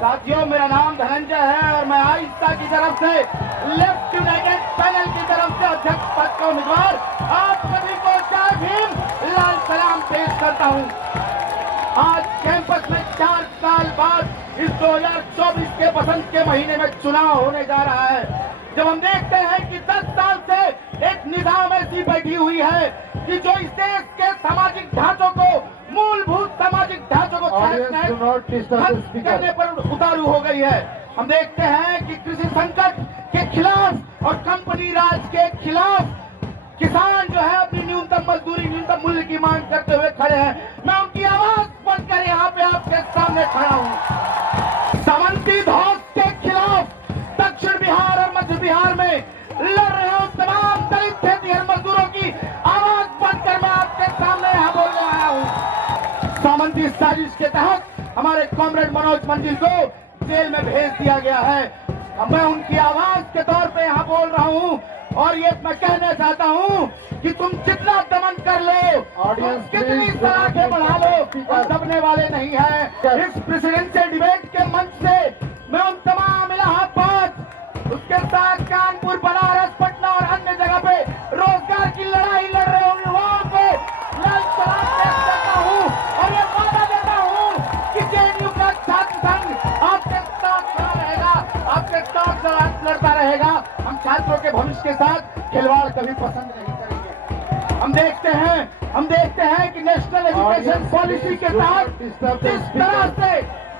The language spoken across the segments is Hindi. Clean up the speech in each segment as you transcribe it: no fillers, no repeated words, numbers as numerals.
साथियों, मेरा नाम धनंजय है और मैं आहिस्ता की तरफ से लेफ्ट यूनाइटेड पैनल की तरफ से अध्यक्ष पद का उम्मीदवार आप सभी को जय भीम लाल सलाम पेश करता हूं। आज कैंपस में 4 साल बाद इस 2024 के बसंत के महीने में चुनाव होने जा रहा है। जब हम देखते हैं कि 10 साल से एक निजाम ऐसी बैठी हुई है कि जो इस देश के सामाजिक ढांचों को, मूलभूत सामाजिक ढांचों को करने पर उतारू हो गई है। हम देखते हैं कि कृषि संकट के खिलाफ और कंपनी राज के खिलाफ किसान जो है अपनी न्यूनतम मजदूरी, न्यूनतम मूल्य की मांग करते हुए खड़े हैं। मैं उनकी आवाज बनकर यहाँ पे आपके सामने खड़ा हूँ। सामंती धौस के खिलाफ दक्षिण बिहार और मध्य बिहार में लड़ रहे हो तमाम दलित खेतीहर मजदूरों की आवाज बनकर मैं आपके सामने यहाँ बोलने आया हूँ। सामंती साजिश के तहत हमारे कॉमरेड मनोज मंजिल को जेल में भेज दिया गया है। मैं उनकी आवाज के तौर पे यहाँ बोल रहा हूँ और ये मैं कहना चाहता हूँ कि तुम जितना दमन कर लो, तुम कितनी सलाखें बढ़ा लो, दबने वाले नहीं है। इस प्रेसिडेंशियल डिबेट के मंच से मैं उन तमाम इलाहाबाद, उसके साथ कानपुर, बनारस, पटना और अन्य जगह पे रोजगार की लड़ाई लड़ रहे उन युवाओं को लाल सलाम पेश करता हूँ और ये वादा देता हूँ कि जेएनयू का छात्र संघ आपके साथ खड़ा रहेगा, आपके साथ लड़ता रहेगा। हम छात्रों के भविष्य के साथ खिलवाड़ कभी पसंद नहीं करेंगे। हम देखते हैं कि नेशनल एजुकेशन पॉलिसी के तहत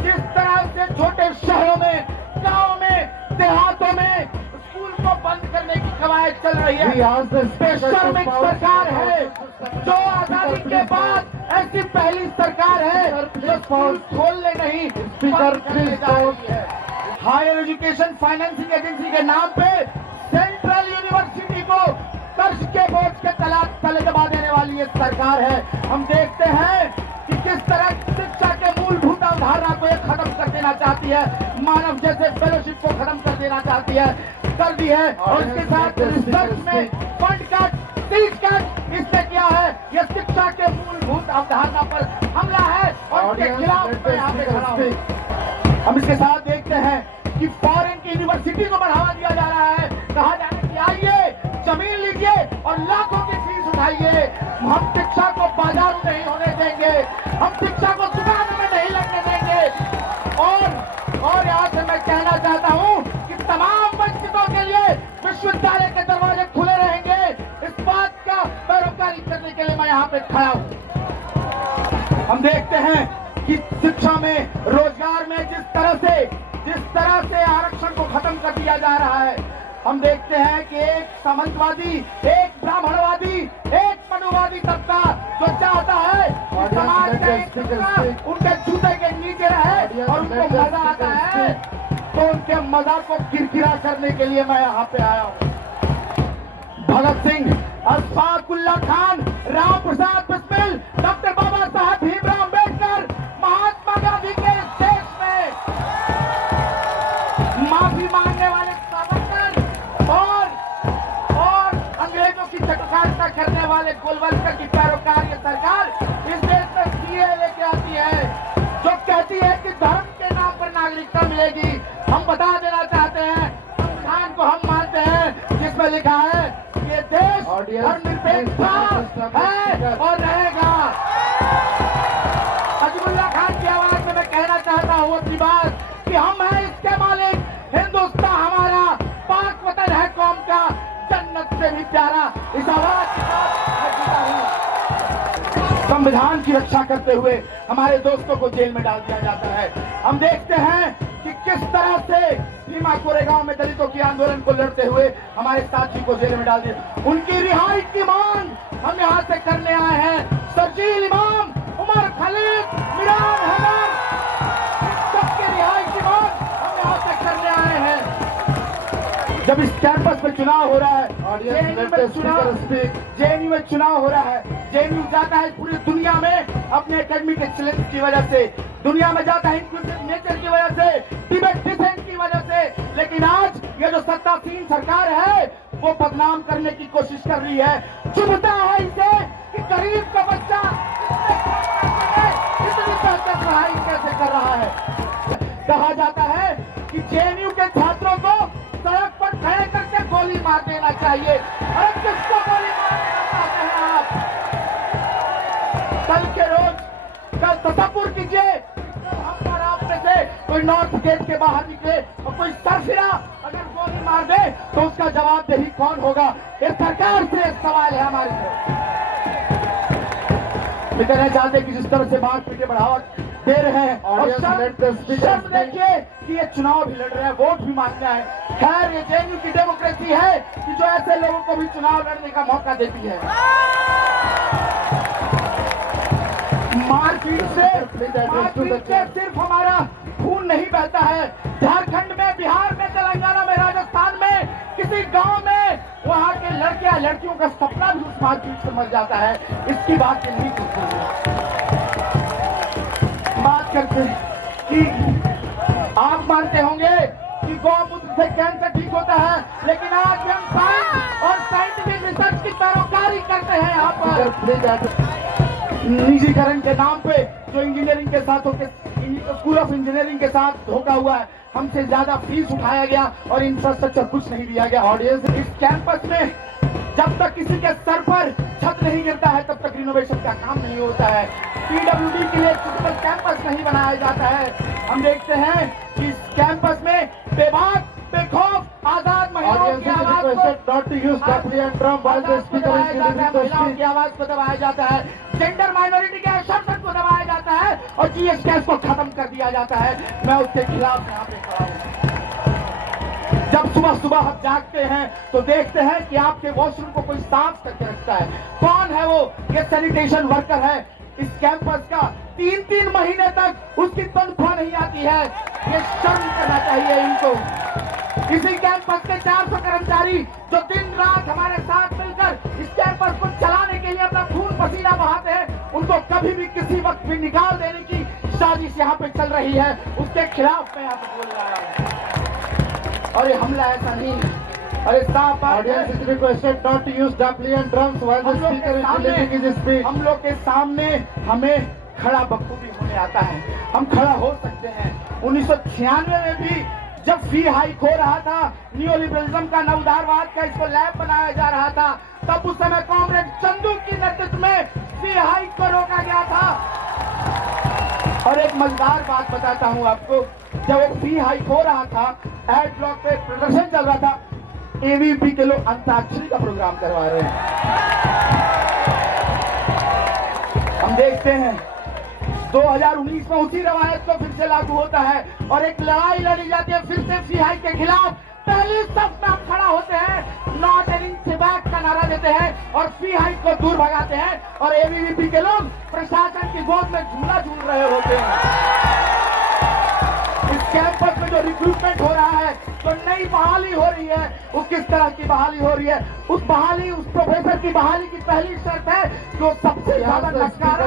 जिस तरह से छोटे शहरों में, गांव में, देहातों में स्कूल को बंद करने की कवायद चल रही है। श्रमिक सरकार है जो आजादी के बाद ऐसी पहली सरकार है जो स्कूल खोलने नहीं बंद करने जा रही है। हायर एजुकेशन फाइनेंसिंग एजेंसी के नाम पे सेंट्रल यूनिवर्सिटी को कर्ज के बोझ के तले दबा देने वाली ये सरकार है। हम देखते हैं कि किस तरह शिक्षा के मूलभूत अवधारणा को एक खत्म कर देना चाहती है, मानव जैसे फेलोशिप को खत्म कर देना चाहती है, कर दी है। और इसके साथ रिसर्च में फंड कट, फीस कट इसने किया है। यह शिक्षा के मूलभूत अवधारणा पर हमला है और इसके खिलाफ मैं यहाँ पे खड़ा हूँ। हम इसके साथ देखते हैं कि फॉरेन की यूनिवर्सिटी को बढ़ावा दिया जा रहा है। कहा जा रहा है कि आइए जमीन लीजिए और लाखों की फीस उठाइए। हम शिक्षा को बाजार में नहीं होने देंगे, हम शिक्षा को दुकान में नहीं लगने देंगे। और यहाँ से मैं कहना चाहता हूँ कि तमाम वंचितों के लिए विश्वविद्यालय के दरवाजे खुले रहेंगे। इस बात का पैरोकारी करने के लिए मैं यहाँ पे खड़ा हूँ। हम देखते हैं कि शिक्षा में, रोजगार में जिस तरह से आरक्षण को खत्म कर दिया जा रहा है। हम देखते हैं कि एक सामंतवादी, एक ब्राह्मणवादी, एक मनुवादी तबका जो चाहता है कि समाज का एक हिस्सा उनके जूते के नीचे रहे और उनको मजा आता है, तो उनके मजा को किरकिरा करने के लिए मैं यहाँ पे आया हूँ। भगत सिंह, अशफाक उल्लाह खान, राम प्रसाद बिस्मिल, डॉक्टर बाबा साहब भीमराव अम्बेडकर, महात्मा गांधी के इस देश में माफी मांगने वाले सावरकर और अंग्रेजों की चटखारता करने वाले गोलवलकर की पैरोकार ये सरकार इस देश में सीए लेके आती है, जो कहती है कि धर्म के नाम पर नागरिकता मिलेगी। हम बता देना चाहते हैं, संविधान को हम मानते हैं जिसमें लिखा है कि ये देश धर्मनिरपेक्ष है और रहेगा। अजीमुल्लाह खान की आवाज में मैं कहना चाहता हूँ अपनी बात कि हम हैं इसके मालिक, हिंदुस्तान हमारा, पाक वतन है कौम का, जन्नत से भी प्यारा। इस आवाज के साथ मैं जीता हूँ। संविधान की रक्षा करते हुए हमारे दोस्तों को जेल में डाल दिया जाता है। हम देखते हैं कि किस तरह से भीमा कोरेगांव में दलितों की आंदोलन को लड़ते हुए हमारे साथी को जेल में डाल दिया। उनकी रिहाई की मांग हम यहाँ से करने आए हैं। सरजील इमाम, उमर खलीद, मिरान हैदर, सबके रिहाई की मांग हम यहाँ से करने आए हैं। जब इस कैंपस में चुनाव हो रहा है, जेएनयू में चुनाव हो रहा है, जेएनयू जाता है पूरी दुनिया में अपने एकेडमिक एक्सीलेंस की वजह से, दुनिया में जाता है इंक्लूसिव नेचर की वजह से, डिबेट डिसेंट की वजह से। लेकिन आज ये जो सत्तासीन सरकार है वो बदनाम करने की कोशिश कर रही है। चुभता है इसे कि गरीब का बच्चा इतनी बेहतर पढ़ाई कैसे कर रहा है। कहा जाता है कि जेएनयू के छात्रों को सड़क पर खड़े करके गोली मार देना चाहिए। अरे किसको गोली मार देना चाहते हैं आप? कल के रोज कल तसव्वुर कीजिए, हम और आप में से कोई नॉर्थ गेट के बाहर निकले और कोई सरफिरा अगर गोली मार दे तो उसका जवाबदेही कौन होगा? ये सरकार से एक सवाल है हमारे लिए। मैं कहना चाहते कि जिस तरह से मारपीट बढ़ावा दे रहे हैं और शर्म देखिए कि ये चुनाव भी लड़ रहे हैं, वोट भी मांगना है। खैर ये जेएनयू की डेमोक्रेसी है कि जो ऐसे लोगों को भी चुनाव लड़ने का मौका देती है। मारपीट से सिर्फ हमारा खून नहीं बहता है। झारखंड में, बिहार में, तेलंगाना में, राजस्थान में, किसी गांव में वहां के लड़कियां लड़कियों का सपना भी उस मारपीट से मर जाता है। इसकी बात नहीं करते। बात करते कि आप मानते होंगे कि गौमूत्र से कैंसर ठीक होता है, लेकिन आज हम साइंस और साइंटिफिक रिसर्च की पैरोकारी करते हैं। यहाँ पर निजीकरण के नाम पे जो इंजीनियरिंग के साथ स्कूल ऑफ इंजीनियरिंग के साथ धोखा हुआ है, हमसे ज्यादा फीस उठाया गया और इंफ्रास्ट्रक्चर कुछ नहीं दिया गया। ऑडियंस, इस कैंपस में जब तक किसी के सर पर छत नहीं गिरता है तब तक रिनोवेशन का काम नहीं होता है। पीडब्ल्यूडी के लिए सुटेबल कैंपस नहीं बनाया जाता है। हम देखते हैं कि इस कैंपस में बेबाक, बेखौफ आजाद महिलाओं की आवाज को दबाया जाता है, जेंडर माइनॉरिटी के अशोषण को दबाया जाता है और जीएसटीएस को खत्म कर दिया जाता है। मैं उसके खिलाफ यहाँ पे खड़ा हूँ। जब सुबह सुबह हम जागते हैं तो देखते हैं कि आपके वॉशरूम को कोई साफ करके रखता है। कौन है वो? ये सैनिटेशन वर्कर है। इस कैंपस का 3-3 महीने तक उसकी तनख्वाह नहीं आती है। ये शर्म करना चाहिए इनको। इसी कैंपस के 400 कर्मचारी जो दिन रात हमारे साथ मिलकर इस कैंपस को चलाने के लिए अपना खून पसीना बहाते हैं, उनको कभी भी किसी वक्त भी निकाल देने की साजिश यहाँ पे चल रही है। उसके खिलाफ मैं यहाँ पे बोल रहा हूँ। और ये हमला ऐसा नहीं है। अरे साफ बात है, हम लोग के सामने हमें खड़ा बखूबी होने आता है। हम खड़ा हो सकते हैं। 1996 में भी जब फी हाइक हो रहा था, नियोलिबरलिज्म का, नवउदारवाद का इसको लैब बनाया जा रहा था, तब उस समय कॉमरेड चंदू की नेतृत्व में फी हाइक को रोका गया था। और एक मजेदार बात बताता हूँ आपको, जब एक फी हाइक हो रहा था, एड ब्लॉक पे प्रदर्शन चल रहा था, एबीवीपी के लोग अंताक्षरी का प्रोग्राम करवा रहे हैं। हम देखते हैं 2019 में उसी रवायत को फिर से लागू होता है और एक लड़ाई लड़ी जाती है फिर से फी हाइक के खिलाफ। पहली सफ में हम खड़ा होते हैं, नॉट एन इंच बैक का नारा देते हैं और फी हाइक को दूर भगाते हैं और एबीवीपी के लोग प्रशासन की गोद में झूला झूल रहे होते हैं। इस कैंपस में जो रिक्रूटमेंट हो रहा है, जो नई बहाली हो रही है, वो किस तरह की बहाली हो रही है? उस प्रोफेसर की बहाली की पहली शर्त है जो सबसे ज्यादा नकारा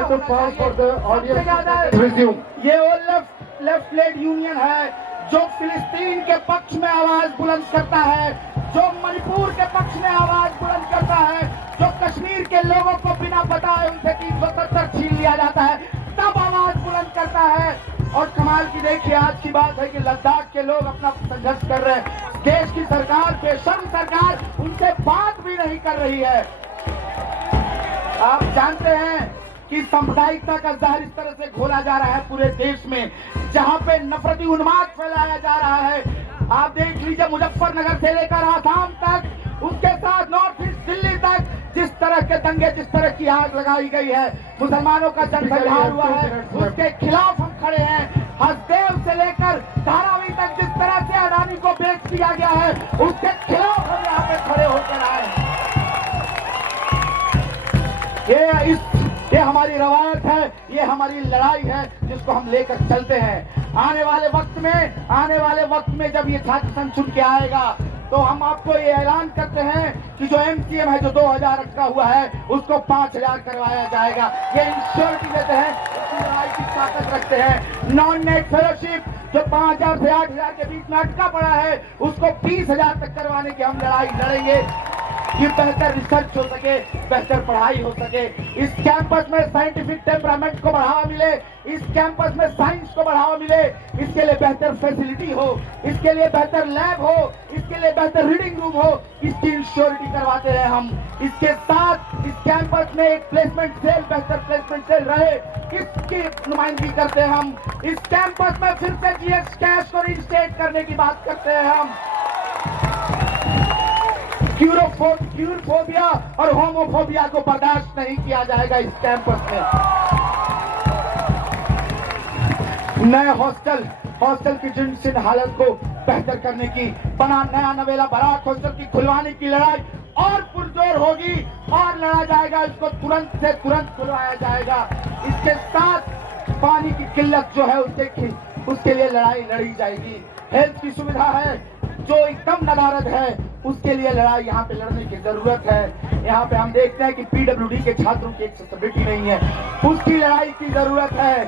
ये वो लेफ्ट लेड यूनियन है जो फिलिस्तीन के पक्ष में आवाज बुलंद करता है, जो मणिपुर के पक्ष में आवाज बुलंद करता है, जो कश्मीर के लोगों को बिना बताए उनसे 370 छीन लिया जाता है, तब आवाज बुलंद करता है। और कमाल की देखिए, आज की बात है कि लद्दाख के लोग अपना संघर्ष कर रहे हैं। देश की सरकार, बेशर्म सरकार, उनसे बात भी नहीं कर रही है। आप जानते हैं कि सांप्रदायिकता का जहर इस तरह से घोला जा रहा है पूरे देश में, जहां पे नफरती उन्माद फैलाया जा रहा है। आप देख लीजिए, मुजफ्फरनगर से लेकर आसाम तक, उसके साथ नॉर्थ ईस्ट दिल्ली तक जिस तरह के दंगे, जिस तरह की आग लगाई गई है, मुसलमानों का जनसंहार हुआ है, उसके खिलाफ हम खड़े हैं। हसदेव से लेकर धारावी तक जिस तरह से अडानी को बेच दिया गया है, उसके खिलाफ हम यहाँ पे खड़े होकर आए। ये हमारी रवायत है, ये हमारी लड़ाई है जिसको हम लेकर चलते हैं। आने वाले वक्त में जब ये छात्र संघ चुन के आएगा तो हम आपको ये ऐलान करते हैं कि जो एमसीएम है, जो 2000 रखा हुआ है, उसको 5000 करवाया जाएगा। ये इंश्योरिटी देते हैं, लड़ाई की ताकत रखते हैं। नॉन नेट फेलोशिप जो 5000 से 8000 के बीच में अटका पड़ा है, उसको 20000 तक करवाने की हम लड़ाई लड़ेंगे। कि बेहतर रिसर्च हो सके, बेहतर पढ़ाई हो सके, इस कैंपस में साइंटिफिक टेम्परामेंट को बढ़ावा मिले, इस कैंपस में साइंस को बढ़ावा मिले, इसके लिए बेहतर फैसिलिटी हो, इसके लिए बेहतर लैब हो, इसके लिए बेहतर रीडिंग रूम हो, इसकी इंश्योरिटी करवाते रहे हम। इसके साथ इस कैंपस में एक प्लेसमेंट सेल, बेहतर प्लेसमेंट सेल रहे, इसकी नुमाइंदगी करते हैं हम। इस कैंपस में फिर से जीएस कैश को रिइंस्टेट करने की बात करते हैं हम। क्यूरोफोबिया और होमोफोबिया को बर्दाश्त नहीं किया जाएगा इस कैंपस में। नए हॉस्टल की जिन हालत को बेहतर करने की, बना नया नवेला बराक हॉस्टल की खुलवाने की लड़ाई और पुरजोर होगी और लड़ा जाएगा, इसको तुरंत से तुरंत खुलवाया जाएगा। इसके साथ पानी की किल्लत जो है उसके लिए लड़ाई लड़ी जाएगी। हेल्थ की सुविधा है जो एकदम नदारद है, उसके लिए लड़ाई यहाँ पे लड़ने की जरूरत है। यहाँ पे हम देखते हैं कि पीडब्ल्यूडी के छात्रों की एक्सेसिबिलिटी नहीं है, उसकी लड़ाई की जरूरत है।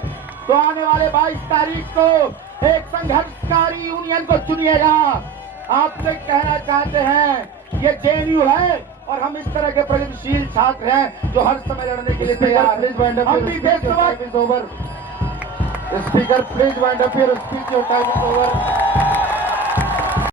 तो आने वाले 22 तारीख को एक संघर्षकारी यूनियन को चुनिएगा। आपसे कहना चाहते हैं ये जेएनयू है और हम इस तरह के प्रगतिशील छात्र हैं जो हर समय लड़ने के लिए तैयार हैं। Speaker, please wind up your speech. Your time is over.